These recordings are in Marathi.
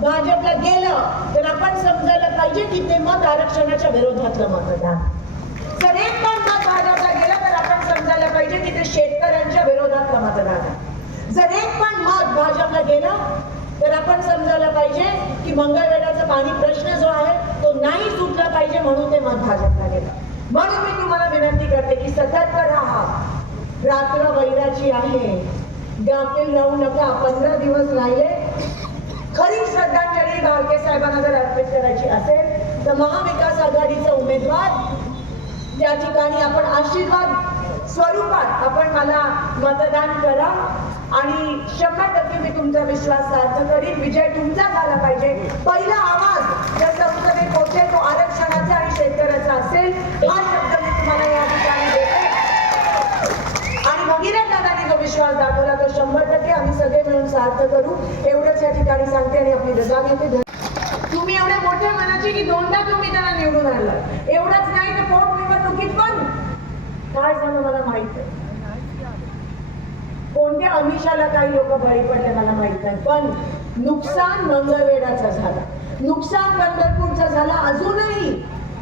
भाजपला गेलं तर आपण समजायला पाहिजे की ते मत आरक्षणाच्या विरोधातलं मतदान जर एक पण मत भाजपला गेलं तर आपण समजायला पाहिजे की ते शेतकऱ्यांच्या विरोधातलं मतदान आहे जर एक पण मत भाजपला गेलं तर आपण समजायला पाहिजे की मंगळवेढाचा पाणी प्रश्न जो आहे तो नाही सुटला पाहिजे म्हणून ते मत भाजपला गेलं. म्हणून मी तुम्हाला विनंती करते की सतर्क राहा. रात्र वैराची आहे. गाफील राहू नका. पंधरा दिवस राहिले. खरी श्रद्धांजली भालके साहेबांना जर अर्पित करायची असेल तर महाविकास आघाडीचा उमेदवार त्या ठिकाणी आपण आशीर्वाद स्वरूपात आपण मला मतदान करा आणि शंभर टक्के मी तुमचा विश्वास सार्थ करीन. विजय तुमचा झाला पाहिजे. पहिला आवाज जर संसदेत पोहोचेल तो आरक्षणाचा आणि शेतकऱ्याचा असेल. हा शब्द मी तुम्हाला या ठिकाणी देते. आणि भगीरथ दादांनी जो विश्वास दाखवला तो शंभर टक्के आम्ही सगळे सार्थ करू एवढंच या ठिकाणी सांगते आणि आपली रजा घेते. तुम्ही एवढ्या मोठ्या मनाची की दोनदा तुम्ही त्यांना निवडून आणलं एवढंच नाही तर पोट निवडणुकीत पण? काय झालं मला माहीत आहे कोणत्या अमिषाला काही लोक बळी पडले मला माहीत नाही. पण नुकसान मंगळवेढाचं झालं. नुकसान पंढरपूरचं झालं अजूनही.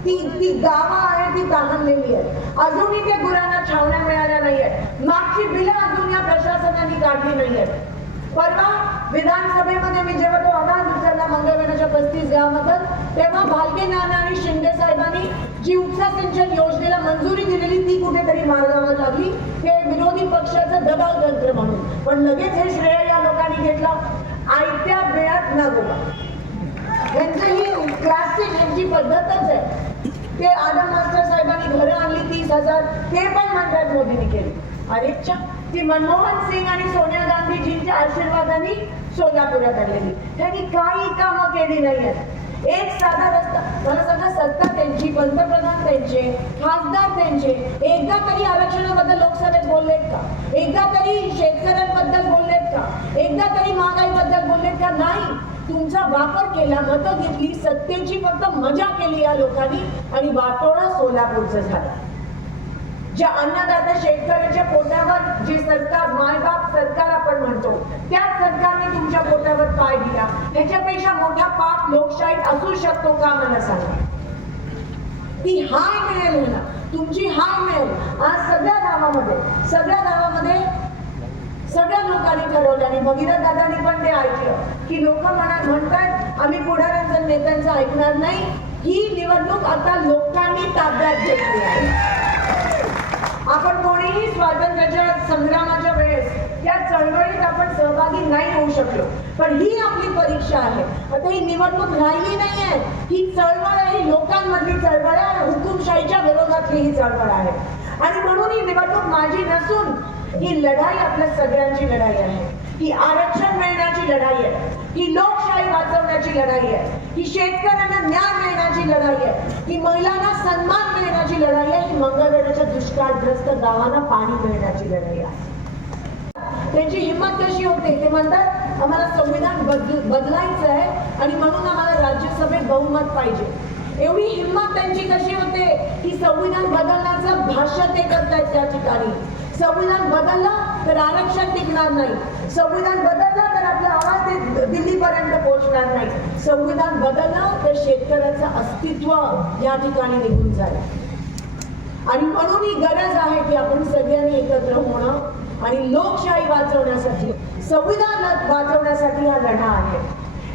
ती ती गावं आहे ती तहानलेली आहे. अजूनही त्या गुरांना छावण्या मिळाल्या नाहीयेत. मागची बिलं अजून या प्रशासनाने काढली नाहीयेत. परवा विधानसभेमध्ये मी जेव्हा तो आवाज उचलला मंगळवेढाच्या पस्तीस गावामधून तेव्हा भालके नाना आणि शिंदे साहेबांनी जी उपसा सिंचन योजनेला मंजुरी दिलेली ती कुठेतरी मार्गावर लागली. हे विरोधी पक्षाचं दबाव तंत्र म्हणून. पण लगेच हे श्रेय या लोकांनी घेतलं. आयत्या वेळात ना गोवा यांचं ही क्लासिक यांची पद्धतच आहे. ते आदम मास्टर साहेबांनी घरं आणली तीस हजार ते पण म्हणतात मोदींनी केली. अरे ती मनमोहन सिंग आणि सोनिया गांधीजींच्या आशीर्वादाने सोलापुरात आलेली. त्यांनी काही कामं केली नाही आहेत एक साधा रस्ता मला सांगा सत्ता त्यांची पंतप्रधान त्यांचे खासदार त्यांचे. एकदा तरी आरक्षणाबद्दल लोकसभेत बोललेत का? एकदा तरी शेतकऱ्यांबद्दल बोललेत का? एकदा तरी महागाईबद्दल बोललेत का? नाही. तुमचा वापर केला मतं घेतली सत्तेची फक्त मजा केली या लोकांनी आणि वाटोळा सोलापूरचं झालं. ज्या अन्नदाता शेतकऱ्याच्या पोटावर जे सरकार मायबाप सरकार आपण म्हणतो त्या सरकारने तुमच्या पोटावर पाय दिला. त्याच्यापेक्षा मोठा पाप लोकशाहीत असू शकतो का मला सांगा? ती हाय मिळेल म्हणा तुमची हाय मिळेल. आज सगळ्या गावामध्ये सगळ्या गावामध्ये सगळ्या लोकांनी ठरवलं आणि भगीरथ दादानी पण ते ऐकलं. की लोक मनात म्हणतात आम्ही पुढाऱ्यांचं नेत्यांचं ऐकणार नाही. ही निवडणूक आता लोकांनी ताब्यात घेतली आहे. आपण कोणीही स्वातंत्र्याच्या संग्रामाच्या वेळेस त्या चळवळीत आपण सहभागी नाही होऊ शकलो. पण ही आपली परीक्षा आहे. आता ही निवडणूक राहिली नाही आहे. ही चळवळ आहे. लोकांमधली चळवळ आहे. आणि हुकुमशाहीच्या विरोधातली ही चळवळ आहे. आणि म्हणून ही निवडणूक माझी नसून ही लढाई आपल्या सगळ्यांची लढाई आहे. ही आरक्षण मिळण्याची लढाई आहे. ही लोकशाही वाचवण्याची लढाई आहे. ही शेतकऱ्यांना ज्ञान मिळण्याची लढाई आहे. ही महिलांना सन्मान मिळण्याची लढाई आहे. ही मंगळवेढ्याच्या दुष्काळग्रस्त गावांना पाणी मिळण्याची लढाई आहे. त्यांची हिंमत कशी होते ते म्हणतात आम्हाला संविधान बदल बदलायचं आहे आणि म्हणून आम्हाला राज्यसभेत बहुमत पाहिजे. एवढी हिंमत त्यांची कशी होते? की संविधान बदलण्याचं भाष्य ते करतायत त्या ठिकाणी. संविधान बदललं तर आरक्षण टिकणार नाही. संविधान बदललं तर आपला आवाज ते दिल्लीपर्यंत पोहोचणार नाही. संविधान बदललं शेतकऱ्याचं अस्तित्व या ठिकाणी निघून जाईल. आणि म्हणून ही गरज आहे की आपण सगळ्यांनी एकत्र होणं आणि लोकशाही वाचवण्यासाठी संविधान वाचवण्यासाठी हा लढा आहे.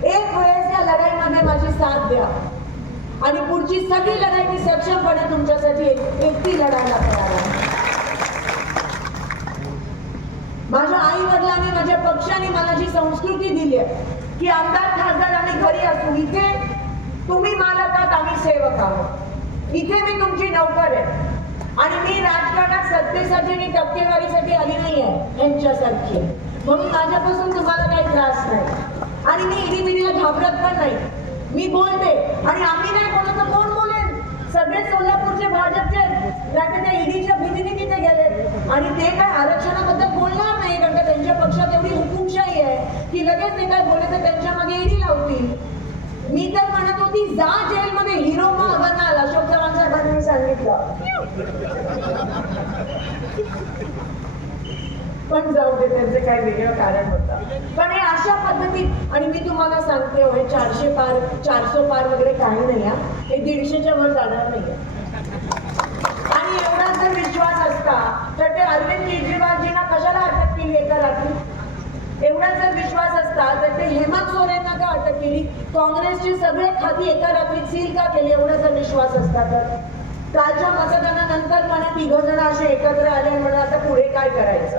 एक वेळेस या लढाईमध्ये माझी साथ द्या. आणि पुढची सगळी लढाई मी सक्षमपणे तुमच्यासाठी एक- एकटी लढायला तयार आहे. माझ्या आई वडिलांनी माझ्या पक्षाने मला जी संस्कृती दिली आहे की आमदार खासदार आम्ही घरी असू इथे तुम्ही मालक आहात आम्ही सेवक आहोत. इथे मी तुमची नौकर आहे. आणि मी राजकारणात सत्तेसाठी आणि टक्केवारीसाठी आली नाही आहे यांच्यासारखी. म्हणून माझ्यापासून तुम्हाला काही त्रास नाही. आणि मी इडीबिडीला घाबरत पण नाही. मी बोलते आणि आम्ही नाही बोलत तर कोण बोलेल? सगळे सोलापूरचे भाजपचे आहेत. नाही त्या ईडीच्या भीतीने तिथे गेले. आणि ते काय आरक्षणाबद्दल बोलणार नाही कारण का त्यांच्या पक्षात एवढी हुकुमशाही आहे की लगेच ते काय बोलले तर त्यांच्या मागे ईडी लावतील. मी तर म्हणत होती जा जेलमध्ये हिरो मग बनाल अशोक चव्हाण साहेबांनी सांगितलं. पण जाऊ दे त्यांचे काही वेगळं कारण होतं. पण हे अशा पद्धतीत आणि मी तुम्हाला सांगते हो, हे चारशे पार चारशे पार वगैरे काही नाही हा. हे दीडशेच्या वर जाणार नाही. आणि एवढा जर विश्वास असता तर ते अरविंद केजरीवालजींना कशाला अटक केली एका रात्री एवढा जर विश्वास असता तर ते हेमंत सोरेनना का अटक केली काँग्रेसचे सगळे खाती एका रात्रीत सील का केली एवढा जर विश्वास असता तर? कालच्या मतदानानंतर मला तिघ जण असे एकत्र आले आणि म्हणून आता पुढे काय करायचं?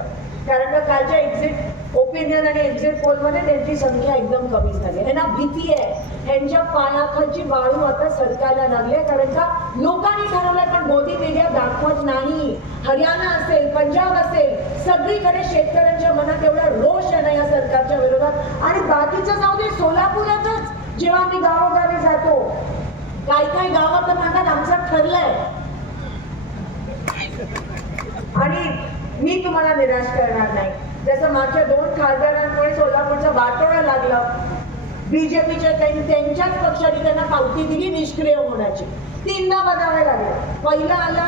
कारण का कालच्या एक्झिट ओपिनियन आणि एक्झिट पोलमध्ये त्यांची संख्या एकदम कमी झाली. ह्यांना भीती आहे. ह्यांच्या पायाखालची वाळू आता सरकारला लागली आहे. कारण का लोकांनी ठरवलंय पण मोदी मीडिया दाखवत नाही. हरियाणा असेल पंजाब असेल सगळीकडे शेतकऱ्यांच्या मनात एवढा रोष आहे ना या सरकारच्या विरोधात? आणि बाकीचं जाऊ दे सोलापुरातच. जेव्हा आम्ही गावोगावी जातो काही काही गावात म्हणतात आमचं ठरलंय. आणि मी तुम्हाला निराश करणार नाही. जसं मागच्या दोन खासदारांमुळे सोलापूरचं वाटोळं लागलं बीजेपीच्या त्यांच्याच पक्षाने त्यांना पावती दिली निष्क्रिय होण्याची. तीनदा बघावे लागले. पहिला आला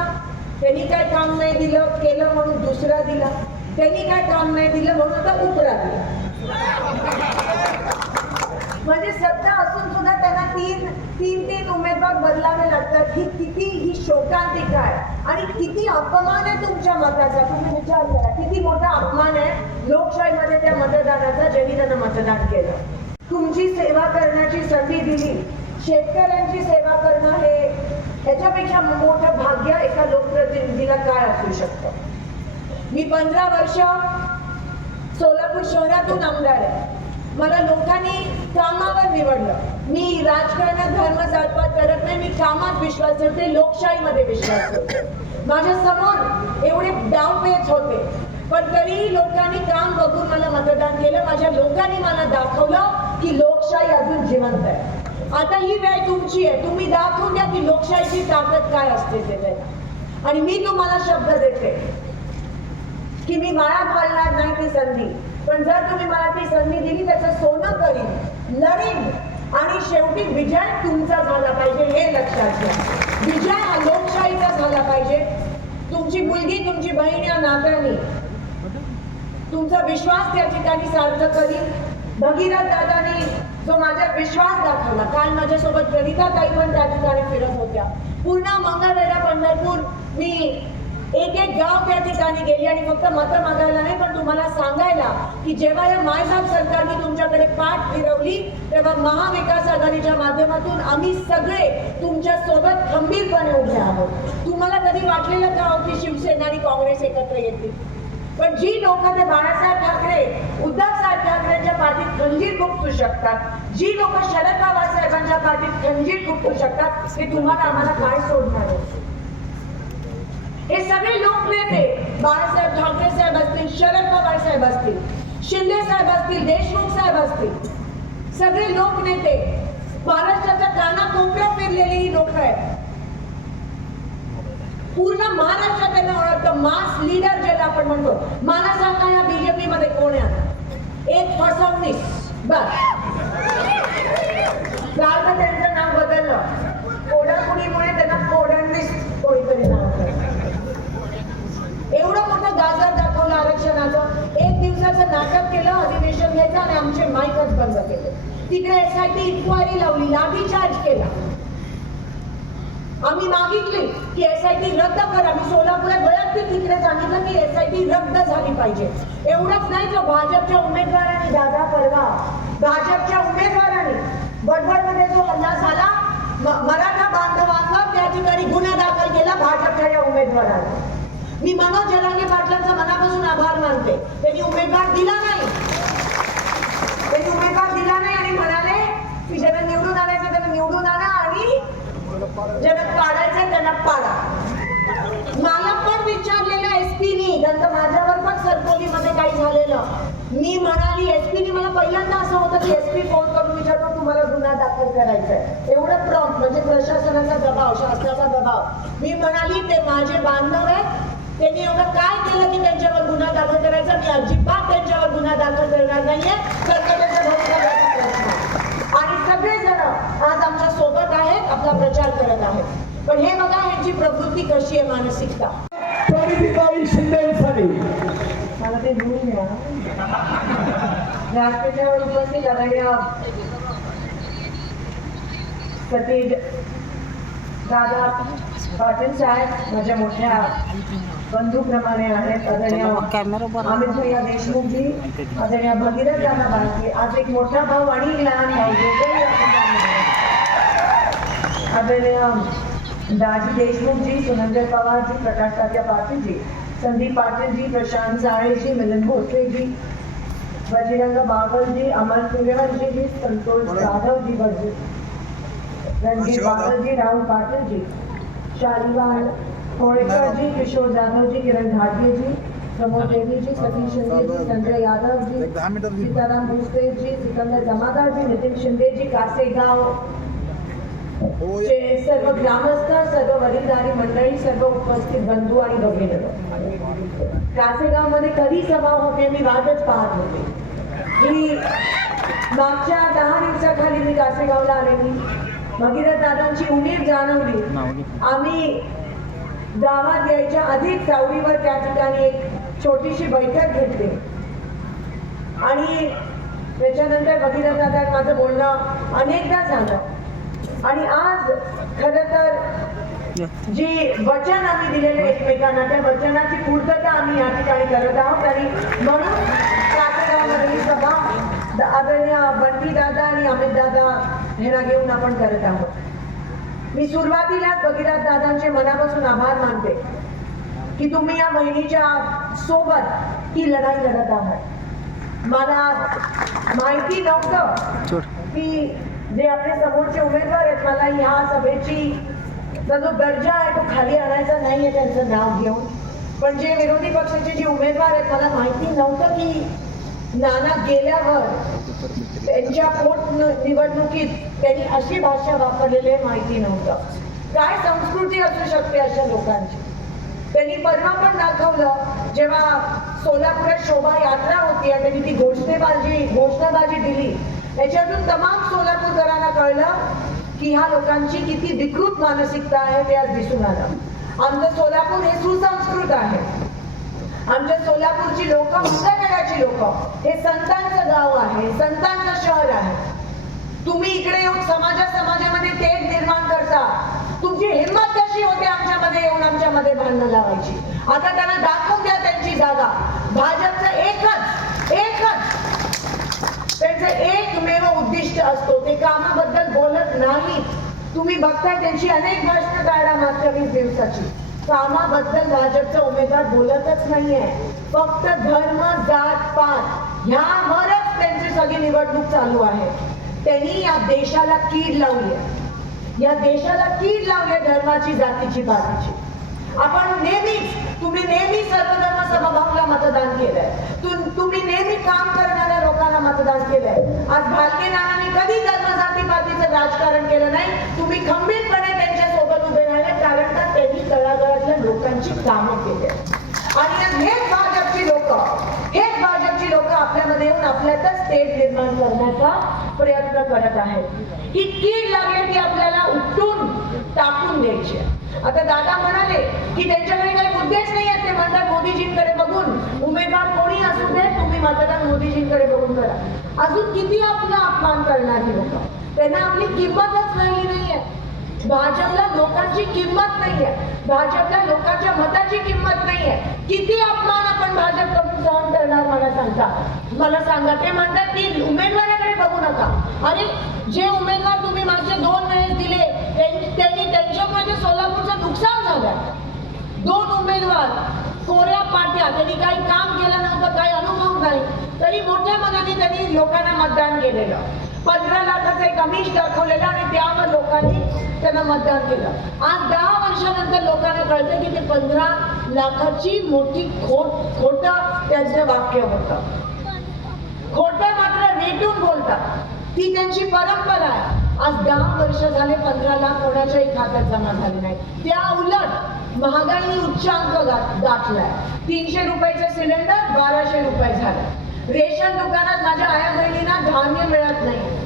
त्यांनी काय काम नाही दिलं केलं म्हणून दुसरा दिला. त्यांनी काय काम नाही दिलं म्हणून आता उपरा दिला. म्हणजे सत्ता असून सुद्धा त्यांना तीन तीन तीन उमेदवार बदलावे लागतात. ही किती ही शोकांतिका आहे. आणि किती अपमान आहे तुमच्या मताचा. तुम्ही विचार करा. किती मोठा अपमान आहे लोकशाहीमध्ये त्या मतदानाचा ज्यांनी त्यांना मतदान केलं. तुमची सेवा करण्याची संधी दिली. शेतकऱ्यांची सेवा करणं हे याच्यापेक्षा मोठं भाग्य एका लोकप्रतिनिधीला काय असू शकतं? मी पंधरा वर्ष सोलापूर शहरातून आमदार आहे. मला लोकांनी कामावर निवडलं. मी राजकारणात धर्म जातपात करत नाही मी कामात विश्वास ठेवते लोकशाहीमध्ये विश्वास ठेवते. माझ्यासमोर एवढे डावपेच होते. पण तरीही लोकांनी काम बघून मला मतदान केलं माझ्या लोकांनी मला दाखवलं की लोकशाही अजून जिवंत आहे. आता ही वेळ तुमची आहे. तुम्ही दाखवून द्या की लोकशाहीची ताकद काय असते ते आणि मी तुम्हाला शब्द देते की मी मळात घालणार नाही ती संधी. पण जर तुम्ही मला ती संधी दिली त्याचं सोनं करीन लढीन आणि शेवटी विजय तुमचा झाला पाहिजे हे लक्षात घ्या. विजय हा लोकशाहीचा झाला पाहिजे. तुमची मुलगी तुमची बहीण या नात्याने तुमचा विश्वास त्या ठिकाणी सार्थ करीन. भगीरथ दादानी जो माझ्या विश्वास दाखवला काल माझ्यासोबत कविता ताई पण त्या ठिकाणी फिरत होत्या. पूर्ण मंगळवेढा पंढरपूर मी एक एक गाव त्या ठिकाणी गेली आणि फक्त मतं मागायला नाही पण तुम्हाला सांगायला की जेव्हा या मायबाप सरकारने तुमच्याकडे पाठ फिरवली तेव्हा महाविकास आघाडीच्या माध्यमातून आम्ही सगळे तुमच्यासोबत खंबीरपणे उभे आहोत तुम्हाला कधी वाटलेलं का हो की शिवसेना आणि काँग्रेस एकत्र येतील पण जी लोक ते बाळासाहेब ठाकरे उद्धव साहेब ठाकरेंच्या पाठीत खंजीर गुप्तू शकतात जी लोक शरद पवार साहेबांच्या पाठीत खंजीर गुप्तू शकतात ते तुम्हाला आम्हाला काय सोडणार आहे? हे सगळे लोकनेते बाळासाहेब ठाकरे साहेब असतील शरद पवार साहेब असतील शिंदे साहेब असतील देशमुख साहेब असतील सगळे लोकनेते महाराष्ट्राच्या काना कोपऱ्यात फिरलेली ही लोक आहेत पूर्ण महाराष्ट्र त्यांना ओळखतं मास लीडर ज्याला आपण म्हणतो मला सांगा या बीजेपी मध्ये कोण आहे एक फसवणीस बस काल तर त्यांचं नाव बदललं कोडाकुडीमुळे त्यांना कोडणवीस कोणीतरी नाव ठेवलं. एवढं मोठं गाजर दाखवलं आरक्षणाचं एक दिवसाचं नाटक केलं अधिवेशन घ्यायचं आणि आमचे माईकच बंद केले. तिकडे एसआयटी इन्क्वायरी लावली लाठी चार्ज केला. आम्ही मागितली की एसआयटी रद्द करा. मी सोलापुरात वैयक्तिक तिकडे सांगितलं की एसआयटी रद्द झाली पाहिजे. एवढंच नाही तर भाजपच्या उमेदवारांनी दादा परवा भाजपच्या उमेदवारांनी बडबडमध्ये जो हल्ला झाला मराठा बांधवांवर त्या ठिकाणी गुन्हा दाखल केला भाजपच्या या उमेदवाराने मी मनोज जरांगे पाटलांचा मनापासून आभार मानते. त्यांनी उमेदवार दिला नाही. त्याची उमेदवार दिला नाही आणि म्हणाले की ज्यांना निवडून आणायचं त्यांना निवडून आणा आणि ज्यांना पाडायचं त्यांना पाडा. मला पण विचारलेलं एसपीनी नंतर माझ्यावर पण सरकोलीमध्ये काही झालेलं. मी म्हणाली एसपीनी मला पहिल्यांदा असं होतं की एसपी फोन करून विचारतो तुम्हाला गुन्हा दाखल करायचा आहे एवढं प्रॉम्प्ट म्हणजे प्रशासनाचा दबाव शासनाचा दबाव. मी म्हणाली ते माझे बांधव आहेत. त्यांनी एवढं काय केलं की त्यांच्यावर गुन्हा दाखल करायचा? मी अजिबात त्यांच्यावर गुन्हा दाखल करणार नाहीये सरकारच्या भविष्याचा प्रश्न आहे. आणि सगळेजण आज आमच्यासोबत आहेत आपला प्रचार करत आहेत. पण हे बघा ह्यांची प्रवृत्ती कशी आहे मानसिकता? मला ते घेऊन या व्यासपीठावर उपस्थित आदरणीय सतीश दादा पाटील साहेब माझ्या मोठ्या बंधूप्रमाणे आहेत. आदरणीय अमित भैया देशमुखजी आदरणीय भगीरथ दादा बालके आज एक मोठा भाऊ आणि लहान भाऊ. आदरणीय दाजी देशमुखजी सुनंदर पवारजी प्रकाश तात्या पाटीलजी संदीप पाटीलजी प्रशांत साळेजी मिलन भोसलेजी बजरंग बाबलजी अमर सूर्यवंशीजी संतोष जाधवजी बजी रणजीत बाबलजी राहुल पाटीलजी शालीवाल कोळेकरजी किशोर जाधवजी किरण घाटगेजी प्रमोद देवीजी सतीश शिंदेजी संजय यादवजी एक दहा मिनिटात घेऊ. सीताराम भोसलेजी सिकंदर जमादारजी नितीन शिंदेजी कासेगाव जे सर्व ग्रामस्थ सर्व वडीलधारी मंडळी सर्व उपस्थित बंधू आणि भगिनी. कासेगावमध्ये कधी सभा होते मी वाटच पाहत होते. मी मागच्या दहा दिवसाखाली मी कासेगावला आलेली. भगीरथ दादांची उणीव जाणवली. आम्ही गावात यायच्या अधिक चावडीवर त्या ठिकाणी एक छोटीशी बैठक घेतली. आणि त्याच्यानंतर भगीरथ दादा माझं बोलणं अनेकदा झालं. आणि आज खरं तर जी वचन आम्ही दिलेले एकमेकांना त्या वचनाची पूर्तता आम्ही या ठिकाणी करत आहोत. आणि म्हणून ही सभा आदरणीय बंटी दादा आणि अमित दादा ह्यांना घेऊन आपण करत आहोत. मी सुरुवातीलाच भगीरथ दादांचे मनापासून आभार मानते की तुम्ही या बहिणीच्या सोबत ही लढाई लढत आहात. मला माहिती नव्हतं की जे आपले समोरचे उमेदवार आहेत मला ह्या सभेची जो दर्जा आहे तो खाली आणायचा नाही आहे त्यांचं नाव घेऊन. पण जे विरोधी पक्षाचे जे उमेदवार आहेत मला माहिती नव्हतं की नाना गेल्यावर त्यांच्या पोट निवडणुकीत त्यांनी अशी भाषा वापरलेली आहे माहिती नव्हतं. काय संस्कृती असू शकते अशा लोकांची? त्यांनी परवा पण दाखवलं जेव्हा सोलापुरात शोभा यात्रा होती आणि त्यांनी ती घोषणेबाजी घोषणाबाजी दिली याच्यातून तमाम सोलापूरकरांना कळलं की ह्या लोकांची किती विकृत मानसिकता आहे ते आज दिसून आलं. आमचं सोलापूर हे सुसंस्कृत आहे. आमच्या सोलापूरची लोक मंगळवेळाची लोक. हे संतांचं गाव आहे संतांचं शहर आहे. तुम्ही इकडे येऊन समाजा समाजामध्ये तेज निर्माण करता. तुमची हिंमत कशी होते आमच्यामध्ये येऊन आमच्यामध्ये भांडणं लावायची? आता त्यांना दाखवून द्या त्यांची जागा. भाजपचं एकच त्यांचं एकमेव उद्दिष्ट असतो. ते कामाबद्दल बोलत नाही तुम्ही बघताय त्यांची अनेक भाषण काढा मागच्या वीस दिवसाची. कामाबद्दल भाजपचा उमेदवार बोलतच नाहीये. फक्त धर्म जात पात ह्यावरच त्यांची सगळी निवडणूक चालू आहे. त्यांनी या देशाला कीड लावली आहे. या देशाला कीड लावली धर्माची जातीची बातीची आपण नेहमीच तुम्ही नेहमी सर्वधर्म समभावला मतदान केलंय. तुम- तुम्ही नेहमी काम करणाऱ्या केलंय. आज भालके नानांनी कधी धर्म पातीचं राजकारण केलं नाही? तुम्ही खंबीरपणे त्यांच्यासोबत उभे राहिले कारण का त्यांनी तळागाळातल्या लोकांची कामं केली. आणि हेच भाजपची लोक हेच भाजपची लोक आपल्यामध्ये येऊन आपल्यातच तेढ निर्माण करण्याचा प्रयत्न करत आहेत. ही कीड लागली ती आपल्याला उपटून टाकून द्यायची आता दादा म्हणाले की त्यांच्याकडे काही मुद्देच नाही आहेत ते म्हणतात मोदीजींकडे बघून उमेदवार कोणी असू दे तुम्ही मतदान मोदीजींकडे बघून करा अजून किती आपला अपमान करणार हे लोक? त्यांना आपली किंमतच राहिली नाहीये. भाजपला लोकांची किंमत नाहीये. भाजपला लोकांच्या मताची किंमत नाहीये. किती अपमान आपण भाजपकडून सहन करणार मला सांगता मला सांगा ते म्हणतात की उमेदवाराकडे बघू नका. अरे जे उमेदवार तुम्ही मागचे दोन वेळेस दिले त्यांनी त्यांच्यामुळे सोलापूरचं नुकसान झालं दोन उमेदवार कोऱ्या पाट्या त्यांनी काही काम केलं नव्हतं काही अनुभव नाही तरी मोठ्या मनाने त्यांनी लोकांना मतदान केलेलं पंधरा लाखाचं एक अमिष दाखवलेलं आणि त्यावर लोकांनी त्यांना मतदान केलं. आज दहा वर्षानंतर लोकांना कळतं की ते पंधरा लाखाची मोठी खोट खोटं त्यांचं वाक्य होतं. खोटं मात्र रेटून बोलतात. ती त्यांची परंपरा आहे. आज दहा वर्ष झाले पंधरा लाख कोणाच्याही खात्यात जमा झाले नाही. त्या उलट महागाईने उच्चांक गाठलाय. तीनशे रुपयाचे सिलेंडर बाराशे रुपये झाले. रेशन दुकानात माझ्या आया बहिणींना धान्य मिळत नाही.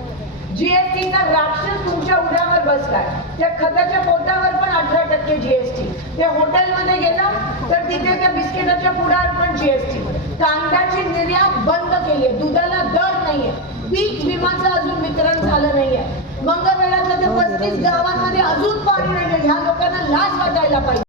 जीएसटीचा राक्षस तुमच्या उड्यावर बसलाय. त्या खताच्या पोटावर पण अठरा टक्के जीएसटी त्या हॉटेलमध्ये गेलं तर तिथे त्या बिस्किटाच्या पुढावर पण जीएसटी कांद्याची निर्यात बंद केली आहे दुधाला दर नाहीये. पीक विमाचं अजून वितरण झालं नाहीये. मंगळवेळातलं ते पस्तीस गावांमध्ये अजून पाणी नाहीये. ह्या लोकांना लाज वाटायला पाहिजे.